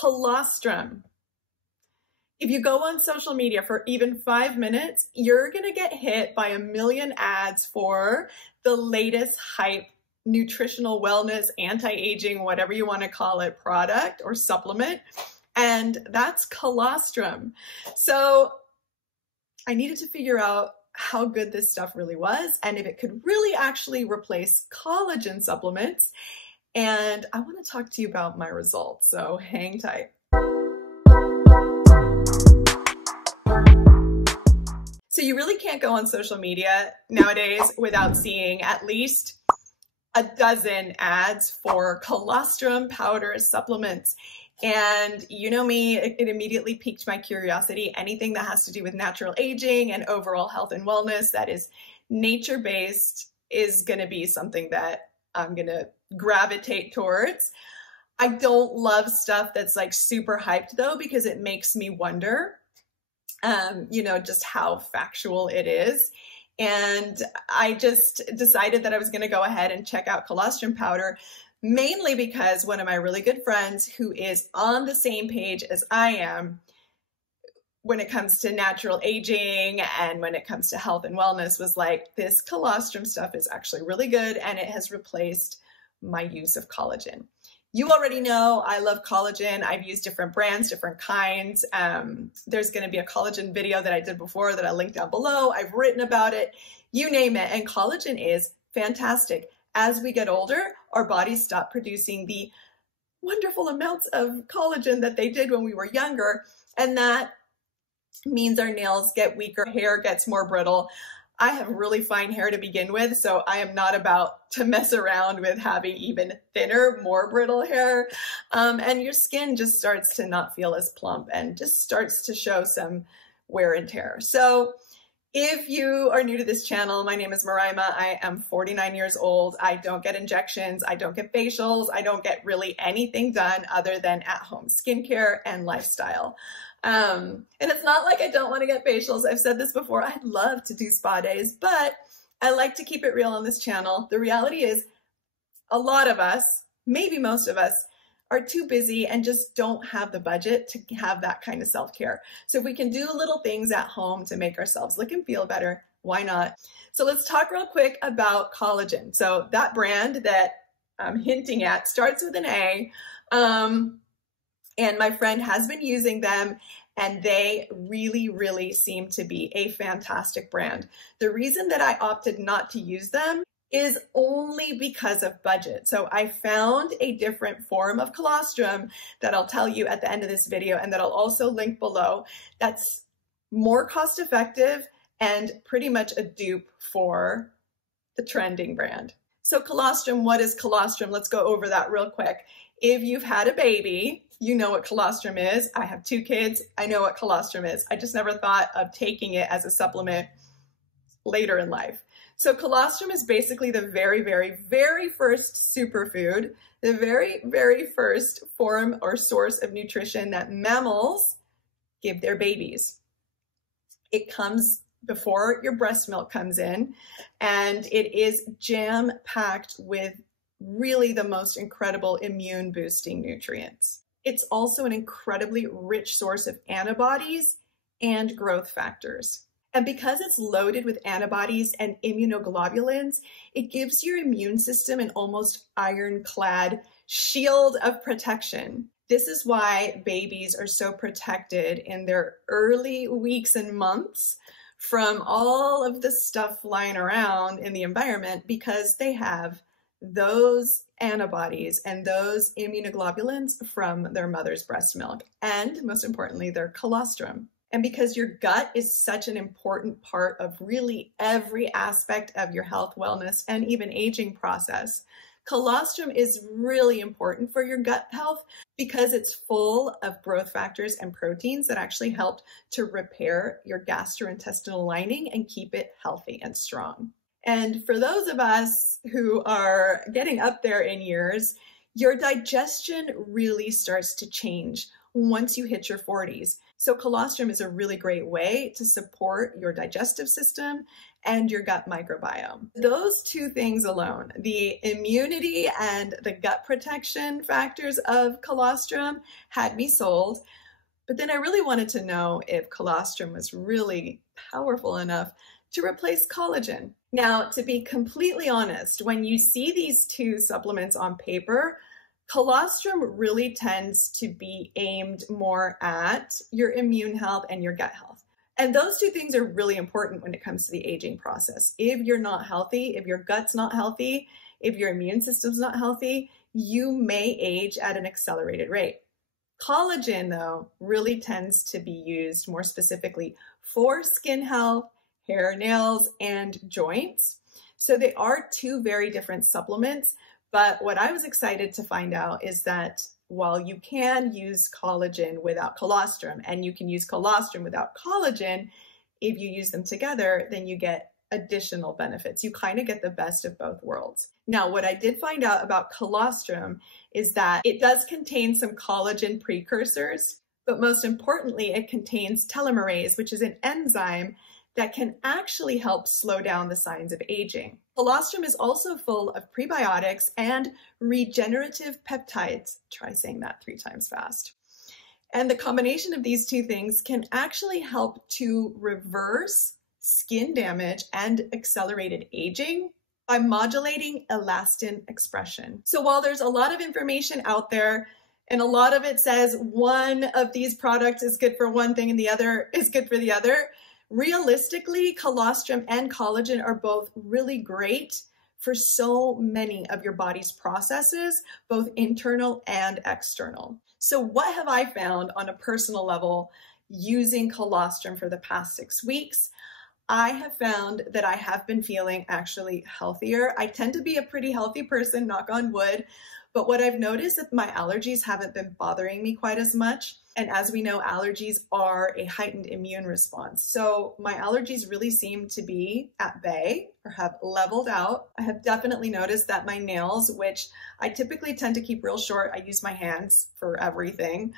Colostrum. If you go on social media for even 5 minutes, you're gonna get hit by a million ads for the latest hype nutritional wellness, anti-aging, whatever you wanna call it, product or supplement. And that's colostrum. So I needed to figure out how good this stuff really was and if it could really actually replace collagen supplements. And I want to talk to you about my results, so hang tight. So you really can't go on social media nowadays without seeing at least a dozen ads for colostrum powder supplements. And you know me, it immediately piqued my curiosity. Anything that has to do with natural aging and overall health and wellness that is nature-based is gonna be something that I'm gonna gravitate towards. I don't love stuff that's like super hyped though, because it makes me wonder, you know, just how factual it is. And I just decided that I was gonna go ahead and check out colostrum powder, mainly because one of my really good friends who is on the same page as I am when it comes to natural aging and when it comes to health and wellness was like, this colostrum stuff is actually really good and it has replaced my use of collagen. You already know I love collagen. I've used different brands, different kinds. There's gonna be a collagen video that I did before that I linked down below. I've written about it, you name it, and collagen is fantastic. As we get older, our bodies stop producing the wonderful amounts of collagen that they did when we were younger, and that means our nails get weaker, hair gets more brittle. I have really fine hair to begin with, so I am not about to mess around with having even thinner, more brittle hair. And your skin just starts to not feel as plump and just starts to show some wear and tear. So if you are new to this channel, my name is Maraima. I am 49 years old. I don't get injections. I don't get facials. I don't get really anything done other than at-home skincare and lifestyle. And it's not like I don't want to get facials. I've said this before. I'd love to do spa days, but I like to keep it real on this channel. The reality is a lot of us, maybe most of us, are too busy and just don't have the budget to have that kind of self-care. So if we can do little things at home to make ourselves look and feel better, why not? So let's talk real quick about collagen. So that brand that I'm hinting at starts with an A, and my friend has been using them and they really, really seem to be a fantastic brand. The reason that I opted not to use them is only because of budget. So I found a different form of colostrum that I'll tell you at the end of this video and that I'll also link below that's more cost effective and pretty much a dupe for the trending brand. So colostrum, what is colostrum? Let's go over that real quick. If you've had a baby, you know what colostrum is. I have 2 kids. I know what colostrum is. I just never thought of taking it as a supplement later in life. So colostrum is basically the very, very, very first superfood, the very, very first form or source of nutrition that mammals give their babies. It comes before your breast milk comes in, and it is jam-packed with really the most incredible immune boosting nutrients. It's also an incredibly rich source of antibodies and growth factors. And because it's loaded with antibodies and immunoglobulins, it gives your immune system an almost ironclad shield of protection. This is why babies are so protected in their early weeks and months from all of the stuff flying around in the environment, because they have those antibodies and those immunoglobulins from their mother's breast milk, and most importantly, their colostrum. And because your gut is such an important part of really every aspect of your health, wellness, and even aging process, colostrum is really important for your gut health because it's full of growth factors and proteins that actually help to repair your gastrointestinal lining and keep it healthy and strong. And for those of us who are getting up there in years, your digestion really starts to change once you hit your 40s. So colostrum is a really great way to support your digestive system and your gut microbiome. Those two things alone, the immunity and the gut protection factors of colostrum, had me sold. But then I really wanted to know if colostrum was really powerful enough to replace collagen. Now, to be completely honest, when you see these two supplements on paper, colostrum really tends to be aimed more at your immune health and your gut health. And those two things are really important when it comes to the aging process. If you're not healthy, if your gut's not healthy, if your immune system's not healthy, you may age at an accelerated rate. Collagen, though, really tends to be used more specifically for skin health, hair, nails, and joints. So they are two very different supplements. But what I was excited to find out is that while you can use collagen without colostrum, and you can use colostrum without collagen, if you use them together, then you get additional benefits. You kind of get the best of both worlds. Now, what I did find out about colostrum is that it does contain some collagen precursors, but most importantly, it contains telomerase, which is an enzyme that can actually help slow down the signs of aging. Colostrum is also full of prebiotics and regenerative peptides. Try saying that 3 times fast. And the combination of these two things can actually help to reverse skin damage and accelerated aging by modulating elastin expression. So while there's a lot of information out there, and a lot of it says one of these products is good for one thing and the other is good for the other, realistically, colostrum and collagen are both really great for so many of your body's processes, both internal and external. So what have I found on a personal level using colostrum for the past 6 weeks? I have found that I have been feeling actually healthier. I tend to be a pretty healthy person, knock on wood, but what I've noticed is my allergies haven't been bothering me quite as much. And as we know, allergies are a heightened immune response. So my allergies really seem to be at bay or have leveled out. I have definitely noticed that my nails, which I typically tend to keep real short, I use my hands for everything,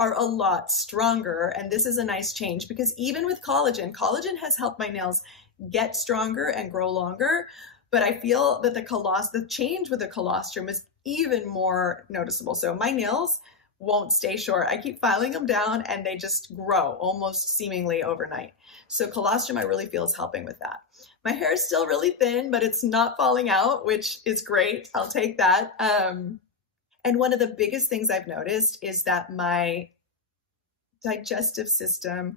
are a lot stronger. And this is a nice change because even with collagen has helped my nails get stronger and grow longer. But I feel that the change with the colostrum is even more noticeable. So my nails won't stay short. I keep filing them down and they just grow almost seemingly overnight. So colostrum I really feel is helping with that. My hair is still really thin, but it's not falling out, which is great. I'll take that. And one of the biggest things I've noticed is that my digestive system,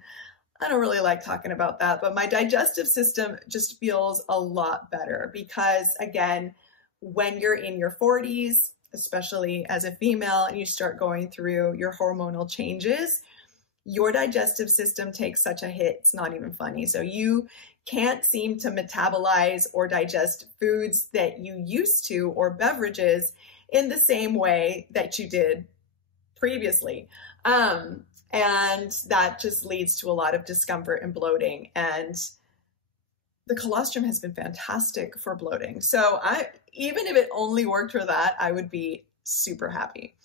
I don't really like talking about that, but my digestive system just feels a lot better because, again, when you're in your 40s, especially as a female, and you start going through your hormonal changes, your digestive system takes such a hit, it's not even funny. So you can't seem to metabolize or digest foods that you used to or beverages in the same way that you did previously. And that just leads to a lot of discomfort and bloating. And the colostrum has been fantastic for bloating. So even if it only worked for that, I would be super happy.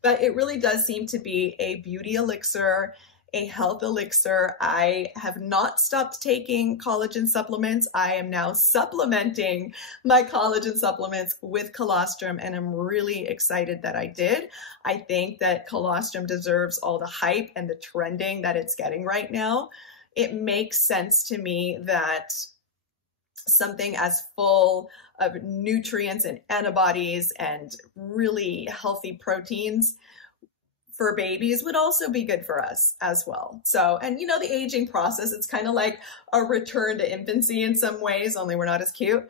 But it really does seem to be a beauty elixir, a health elixir. I have not stopped taking collagen supplements. I am now supplementing my collagen supplements with colostrum, and I'm really excited that I did. I think that colostrum deserves all the hype and the trending that it's getting right now. It makes sense to me that something as full of nutrients and antibodies and really healthy proteins for babies would also be good for us as well. So, and you know, the aging process, it's kind of like a return to infancy in some ways, only we're not as cute.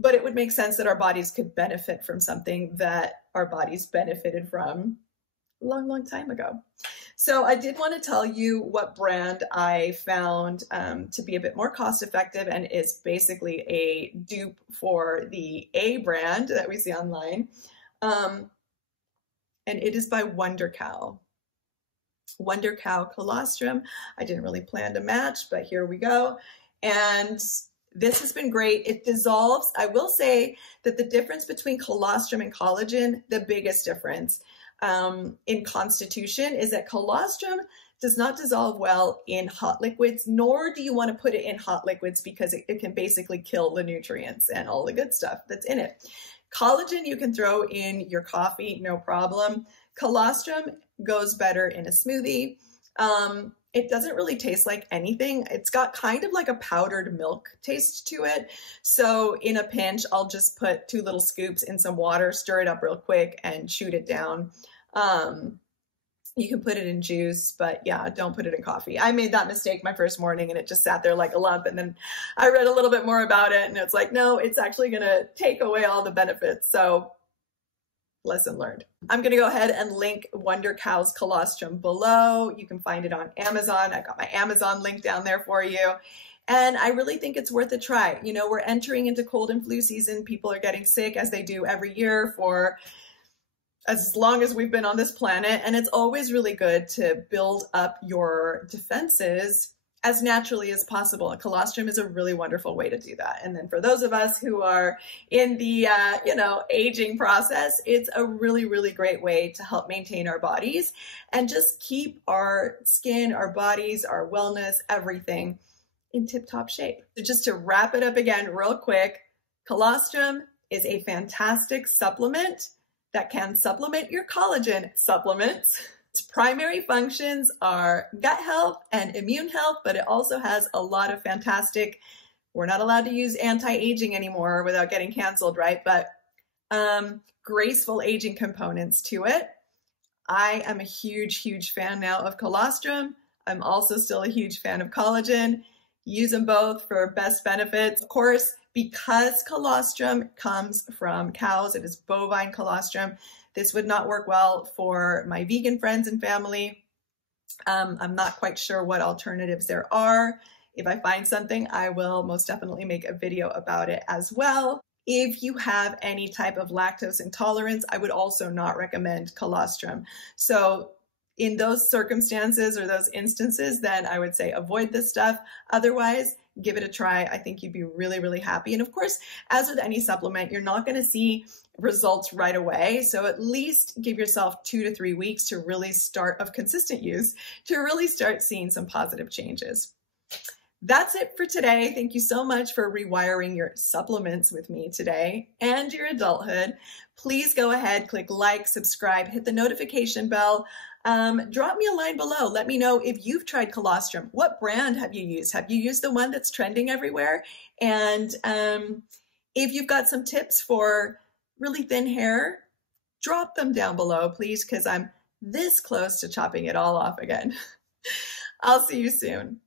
But it would make sense that our bodies could benefit from something that our bodies benefited from a long, long time ago. So I did want to tell you what brand I found to be a bit more cost effective and is basically a dupe for the A brand that we see online. And it is by Wonder Cow. Wonder Cow Colostrum. I didn't really plan to match, but here we go. And this has been great. It dissolves. I will say that the difference between colostrum and collagen, the biggest difference, in constitution is that colostrum does not dissolve well in hot liquids, nor do you want to put it in hot liquids because it can basically kill the nutrients and all the good stuff that's in it. Collagen you can throw in your coffee, no problem. Colostrum goes better in a smoothie. It doesn't really taste like anything. It's got kind of like a powdered milk taste to it. So in a pinch, I'll just put 2 little scoops in some water, stir it up real quick and shoot it down. You can put it in juice, but yeah, don't put it in coffee. I made that mistake my first morning and it just sat there like a lump. And then I read a little bit more about it and it's like, no, it's actually going to take away all the benefits. So lesson learned. I'm going to go ahead and link Wonder Cow's colostrum below. You can find it on Amazon. I've got my Amazon link down there for you. And I really think it's worth a try. You know, we're entering into cold and flu season. People are getting sick as they do every year for as long as we've been on this planet. And it's always really good to build up your defenses as naturally as possible. And colostrum is a really wonderful way to do that. And then for those of us who are in the, aging process, it's a really, really great way to help maintain our bodies and just keep our skin, our bodies, our wellness, everything in tip-top shape. So just to wrap it up again real quick, colostrum is a fantastic supplement that can supplement your collagen supplements. Its primary functions are gut health and immune health, but it also has a lot of fantastic, we're not allowed to use anti-aging anymore without getting canceled, right? But graceful aging components to it. I am a huge, huge fan now of colostrum. I'm also still a huge fan of collagen. Use them both for best benefits. Of course, because colostrum comes from cows, it is bovine colostrum. This would not work well for my vegan friends and family. I'm not quite sure what alternatives there are. If I find something, I will most definitely make a video about it as well. If you have any type of lactose intolerance, I would also not recommend colostrum. So in those circumstances or those instances, then I would say avoid this stuff. Otherwise, give it a try. I think you'd be really, really happy. And of course, as with any supplement, you're not going to see results right away. So at least give yourself 2 to 3 weeks to really start of consistent use to really start seeing some positive changes. That's it for today. Thank you so much for rewiring your supplements with me today and your adulthood. Please go ahead, click like, subscribe, hit the notification bell. Drop me a line below. Let me know if you've tried colostrum. What brand have you used? Have you used the one that's trending everywhere? And if you've got some tips for really thin hair, drop them down below, please, because I'm this close to chopping it all off again. I'll see you soon.